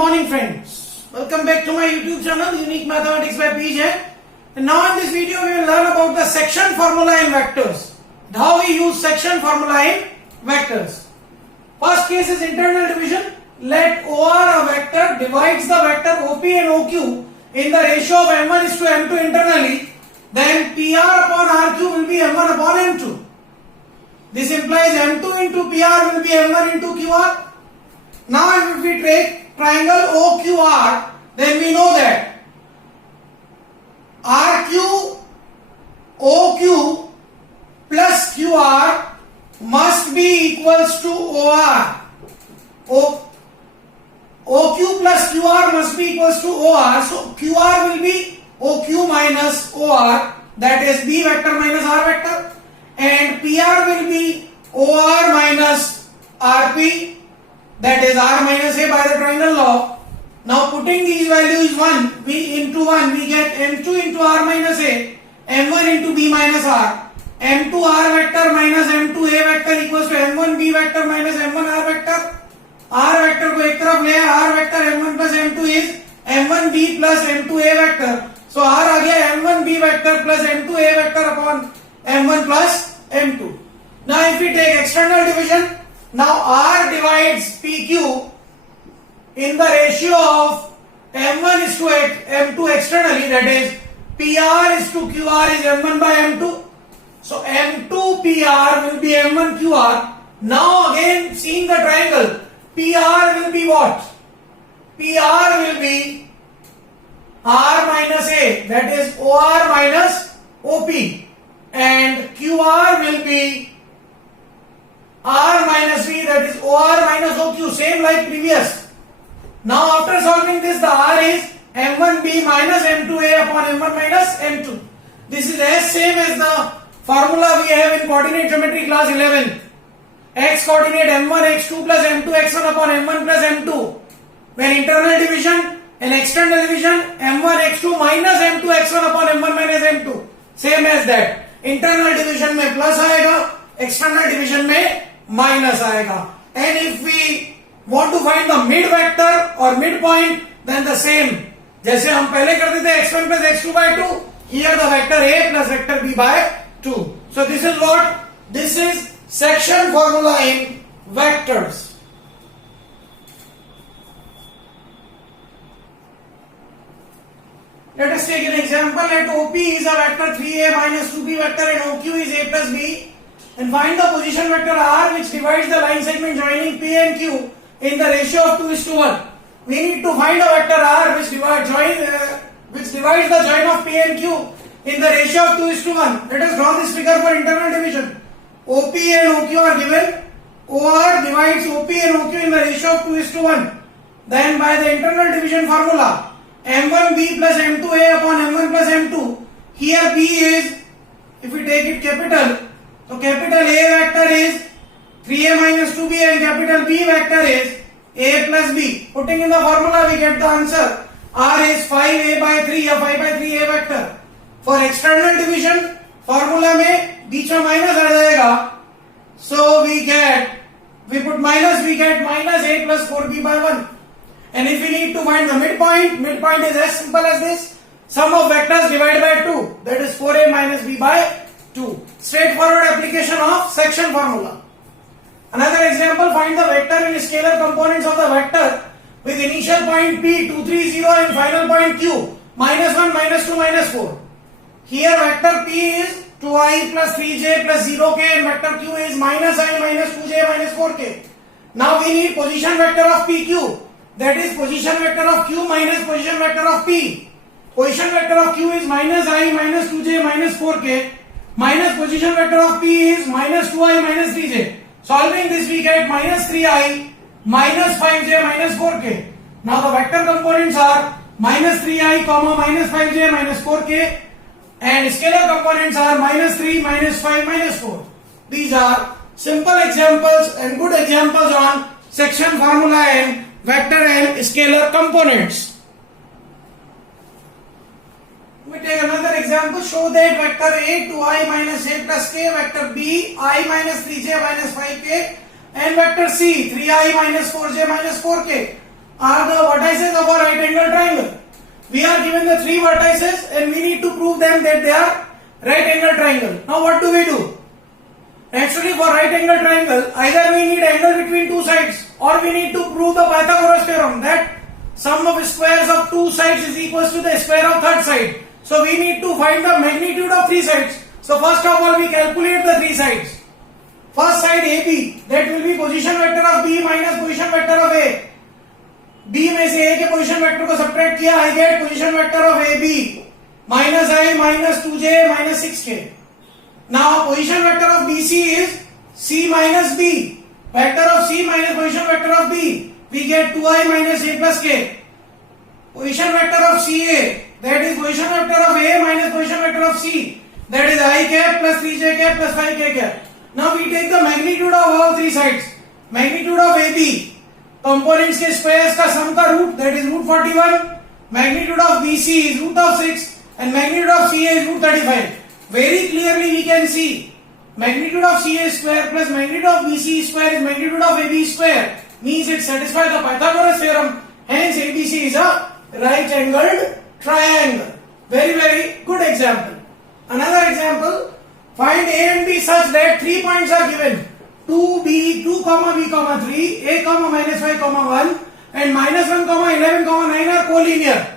morning friends, welcome back to my YouTube channel Unique Mathematics by PJ. And now in this video we will learn about the section formula in vectors. How we use section formula in vectors. First case is internal division. Let OR a vector divides the vector OP and OQ in the ratio of M1 is to M2 internally, then PR upon RQ will be M1 upon M2. This implies M2 into PR will be M1 into QR. Now if we take triangle OQR, then we know that RQ OQ plus QR must be equals to OR. OQ plus QR must be equals to OR. So QR will be OQ minus OR, that is B vector minus R vector, and PR will be OR minus RP, that is R minus A by the triangle law. Now putting these values into 1, we get M2 into R minus A, M1 into B minus R, M2 R vector minus M2 A vector equals to M1 B vector minus M1 R vector. R vector को एक तरफ ले, R vector M1 plus M2 is M1 B plus M2 A vector. So R आ गया M1 B vector plus M2 A vector upon M1 plus M2. Now if we take external division, now R divides PQ in the ratio of M1 is to M2 externally, that is PR is to QR is M1 by M2. So M2 PR will be M1 QR. Now again seeing the triangle, PR will be what? PR will be R minus A, that is OR minus OP, and QR will be R minus V, that is OR minus OQ, same like previous. Now after solving this, the R is M1B minus M2A upon M1 minus M2. This is as same as the formula we have in coordinate geometry class 11. X coordinate M1 X2 plus M2 X1 upon M1 plus M2. When internal division and external division, M1 X2 minus M2 X1 upon M1 minus M2. Same as that. Internal division में plus आएगा, external division में minus आएगा. And if we want to find the mid vector or midpoint, then the same. जैसे हम पहले करते थे x1 plus x2 by 2, here the vector A plus vector B by 2. So this is what? This is section formula in vectors. Let us take an example. Let OP is a vector 3A minus 2B vector and OQ is A plus B, and find the position vector R which divides the line segment joining P and Q in the ratio of 2:1. We need to find a vector R which divides the join of P and Q in the ratio of 2:1. Let us draw this figure for internal division. OP and OQ are given. OR divides OP and OQ in the ratio of 2:1. Then by the internal division formula, M1B plus M2A upon M1 plus M2. Here B is, if we take it capital, so capital A vector is 3A minus 2B and capital B vector is A plus B. Putting in the formula we get the answer. R is 5A by 3 या 5 by 3 A vector. For external division, formula में बीच में minus आ जाएगा. So we put minus, we get minus A plus 4B by 1. And if we need to find the midpoint is as simple as this. Sum of vectors divided by 2, that is 4A minus B by 2. Straightforward application of section formula. Another example, find the vector and scalar components of the vector with initial point P 2, 3, 0 and final point Q minus 1, minus 2, minus 4. Here vector P is 2i plus 3j plus 0k and vector Q is minus I minus 2j minus 4k. Now we need position vector of PQ, that is position vector of Q minus position vector of P. Position vector of Q is minus I minus 2j minus 4k, minus position vector of P is minus 2i minus 3j. Solving this we get minus 3i minus 5j minus 4k. Now the vector components are minus 3i comma minus 5j minus 4k, and scalar components are minus 3 minus 5 minus 4. These are simple examples and good examples on section formula and vector and scalar components. We take another example. Show that vector A 2i minus a plus k, vector B I minus 3j minus 5k, and vector C 3i minus 4j minus 4k are the vertices of a right angle triangle. We are given the three vertices and we need to prove them that they are right angle triangle. Now what do we do? Actually for right angle triangle, either we need angle between two sides or we need to prove the Pythagoras theorem that sum of squares of two sides is equals to the square of third side. So we need to find the magnitude of three sides. So first of all we calculate the three sides. First side AB, that will be position vector of B minus position vector of A. B में से A के position vector को subtract किया, I get position vector of AB minus I minus 2j minus 6k. Now position vector of BC is C minus B. Vector of C minus position vector of B, we get 2I minus A plus k. Position vector of CA, that is position vector of A minus position vector of C, that is I cap plus 3j cap plus 5k cap. Now we take the magnitude of all three sides. Magnitude of AB, components के squares का sum का root, that is root 41. Magnitude of BC is root of 6 and magnitude of CA is root 35. Very clearly we can see magnitude of CA square plus magnitude of BC square is magnitude of AB square, means it satisfies the Pythagoras theorem. Hence ABC is a right angled triangle. Very good example. Another example, find A and B such that 3 points are given. 2B, 2, B, 3, A, minus 5, 1 and minus 1, 11, 9 are collinear.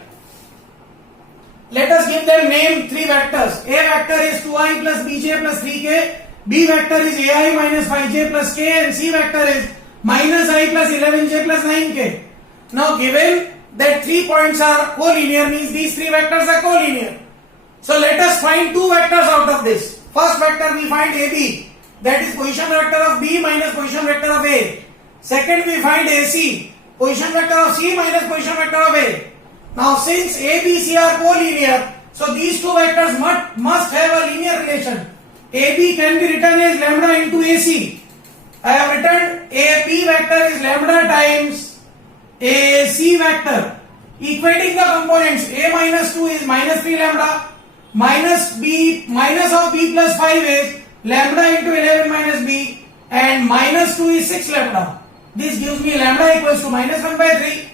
Let us give them name three vectors. A vector is 2I plus bj plus 3k, B vector is AI minus 5j plus k and C vector is minus I plus 11j plus 9k. Now given that 3 points are collinear, means these three vectors are collinear. So let us find two vectors out of this. First vector we find AB, that is position vector of B minus position vector of A. Second we find AC, position vector of C minus position vector of A. Now since A, B, C are collinear, so these two vectors must have a linear relation. AB can be written as lambda into AC. I have written AP vector is lambda times AC vector. Equating the components, A minus 2 is minus 3 lambda, minus B, minus of B plus 5 is lambda into 11 minus B and minus 2 is 6 lambda. This gives me lambda equals to minus 1 by 3.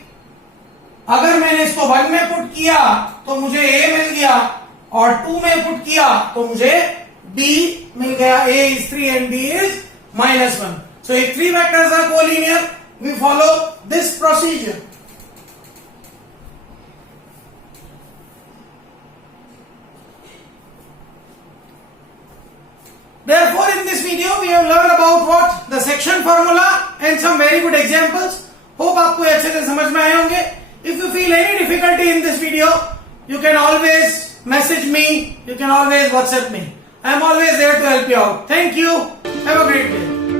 अगर मैंने इसको 1 में put किया तो मुझे A मिल गया और 2 में पुट किया तो मुझे B मिल गया. A is 3 and B is minus 1. So if three vectors are collinear, we follow this procedure. Therefore, in this video, we have learned about what? The section formula and some very good examples. Hope आपको अच्छे से समझ में आए होंगे. If you feel any difficulty in this video, you can always message me, you can always WhatsApp me. I am always there to help you out. Thank you. Have a great day.